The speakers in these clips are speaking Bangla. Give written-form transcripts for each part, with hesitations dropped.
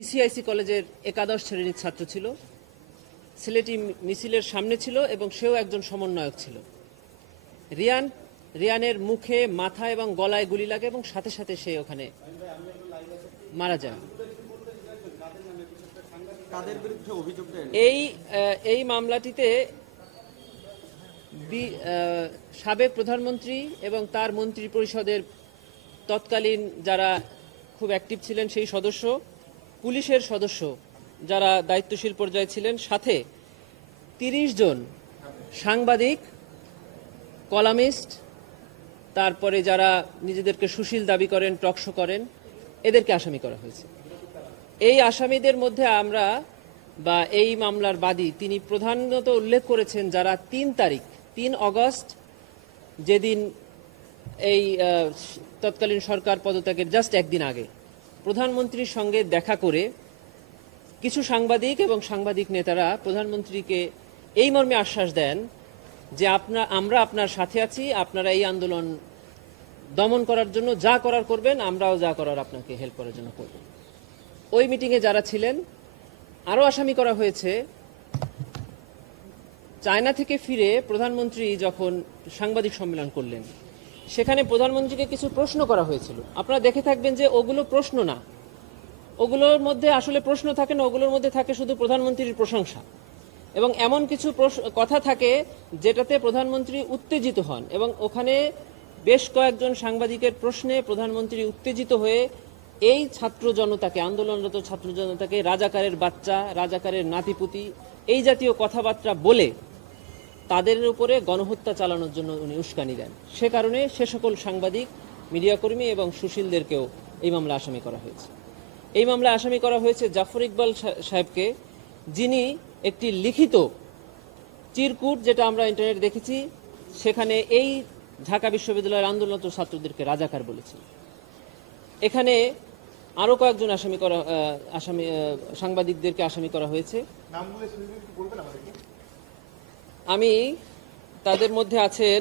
সিআইসি কলেজের একাদশ শ্রেণীর ছাত্র ছিল। সিলেটি মিছিলের সামনে ছিল এবং সেও একজন সমন্বয়ক ছিল। রিয়ানের মুখে, মাথা এবং গলায় গুলি লাগে এবং সাথে সাথে সে ওখানে মারা যায়। এই মামলাটিতে সাবেক প্রধানমন্ত্রী এবং তার মন্ত্রী পরিষদের তৎকালীন যারা খুব অ্যাক্টিভ ছিলেন সেই সদস্য, পুলিশের সদস্য যারা দায়িত্বশীল পর্যায়ে ছিলেন, সাথে ৩০ জন সাংবাদিক, কলামিস্ট, তারপরে যারা নিজেদেরকে সুশীল দাবি করেন, টকশো করেন, এদেরকে আসামি করা হয়েছে। এই আসামিদের মধ্যে আমরা বা এই মামলার বাদী তিনি প্রধানত উল্লেখ করেছেন যারা ৩ অগস্ট যেদিন এই তৎকালীন সরকার পদত্যাগের জাস্ট একদিন আগে প্রধানমন্ত্রীর সঙ্গে দেখা করে কিছু সাংবাদিক এবং সাংবাদিক নেতারা প্রধানমন্ত্রীকে এই মর্মে আশ্বাস দেন যে আমরা আপনার সাথে আছি, আপনারা এই আন্দোলন দমন করার জন্য যা করার করবেন, আমরাও যা করার আপনাকে হেল্প করার জন্য করব। ওই মিটিংয়ে যারা ছিলেন, আরও আসামি করা হয়েছে। চায়না থেকে ফিরে প্রধানমন্ত্রী যখন সাংবাদিক সম্মেলন করলেন, সেখানে প্রধানমন্ত্রীকে কিছু প্রশ্ন করা হয়েছিল। আপনারা দেখে থাকবেন যে ওগুলো প্রশ্ন না, ওগুলোর মধ্যে আসলে প্রশ্ন থাকে না, ওগুলোর মধ্যে থাকে শুধু প্রধানমন্ত্রীর প্রশংসা এবং এমন কিছু কথা থাকে যেটাতে প্রধানমন্ত্রী উত্তেজিত হন এবং ওখানে বেশ কয়েকজন সাংবাদিকের প্রশ্নে প্রধানমন্ত্রী উত্তেজিত হয়ে এই ছাত্র জনতাকে, আন্দোলনরত ছাত্র জনতাকে রাজাকারের বাচ্চা, রাজাকারের নাতিপুতি, এই জাতীয় কথাবার্তা বলে তাদের উপরে গণহত্যা চালানোর জন্য উনি উস্কানি দেন। সে কারণে সে সকল সাংবাদিক, মিডিয়াকর্মী এবং সুশীলদেরকেও এই মামলা আসামি করা হয়েছে। এই মামলায় আসামি করা হয়েছে জাফর ইকবাল সাহেবকে, যিনি একটি লিখিত চিরকুট, যেটা আমরা ইন্টারনেটে দেখেছি, সেখানে এই ঢাকা বিশ্ববিদ্যালয়ের আন্দোলনরত ছাত্রদেরকে রাজাকার বলেছে। এখানে আরও কয়েকজন সাংবাদিকদেরকে আসামি করা হয়েছে। আমি তাদের মধ্যে আছেন,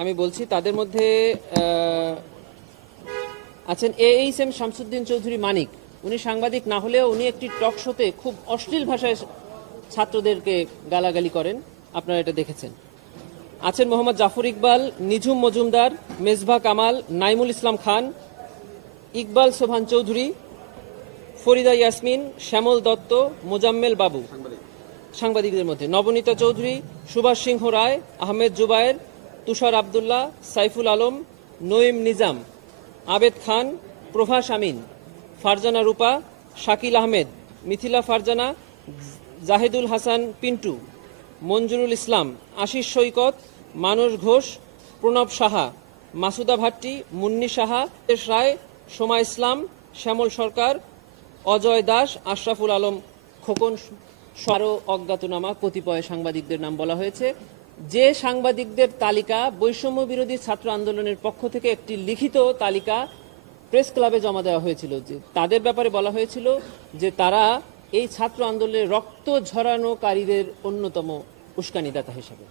আমি বলছি তাদের মধ্যে আছেন AHM শামসুদ্দিন চৌধুরী মানিক। উনি সাংবাদিক না হলেও উনি একটি টক শোতে খুব অশ্লীল ভাষায় ছাত্রদেরকে গালাগালি করেন, আপনারা এটা দেখেছেন। আছেন মোহাম্মদ জাফর ইকবাল, নিঝুম মজুমদার, মেজবা কামাল, নাইমুল ইসলাম খান, ইকবাল সোভান চৌধুরী, ফরিদা ইয়াসমিন, শ্যামল দত্ত, মোজাম্মেল বাবু। সাংবাদিকদের মধ্যে নবনীতা চৌধুরী, সুভাষ সিংহ রায়, আহমেদ জুবায়ের, তুষার আবদুল্লাহ, সাইফুল আলম, নঈম নিজাম, আবেদ খান, প্রভাস আমিন, ফারজানা রূপা, শাকিল আহমেদ, মিথিলা ফারজানা, জাহিদুল হাসান পিন্টু, মঞ্জুরুল ইসলাম, আশিস সৈকত, মানস ঘোষ, প্রণব সাহা, মাসুদা ভাট্টি, মুন্নি সাহা, রায়, সোমা ইসলাম, শ্যামল সরকার, অজয় দাস, আশরাফুল আলম খোকন, আরও অজ্ঞাতনামা কতিপয় সাংবাদিকদের নাম বলা হয়েছে। যে সাংবাদিকদের তালিকা বৈষম্য বিরোধী ছাত্র আন্দোলনের পক্ষ থেকে একটি লিখিত তালিকা প্রেস ক্লাবে জমা দেওয়া হয়েছিল, যে তাদের ব্যাপারে বলা হয়েছিল যে তারা এই ছাত্র আন্দোলনের রক্ত ঝরানোকারীদের অন্যতম উস্কানিদাতা হিসেবে।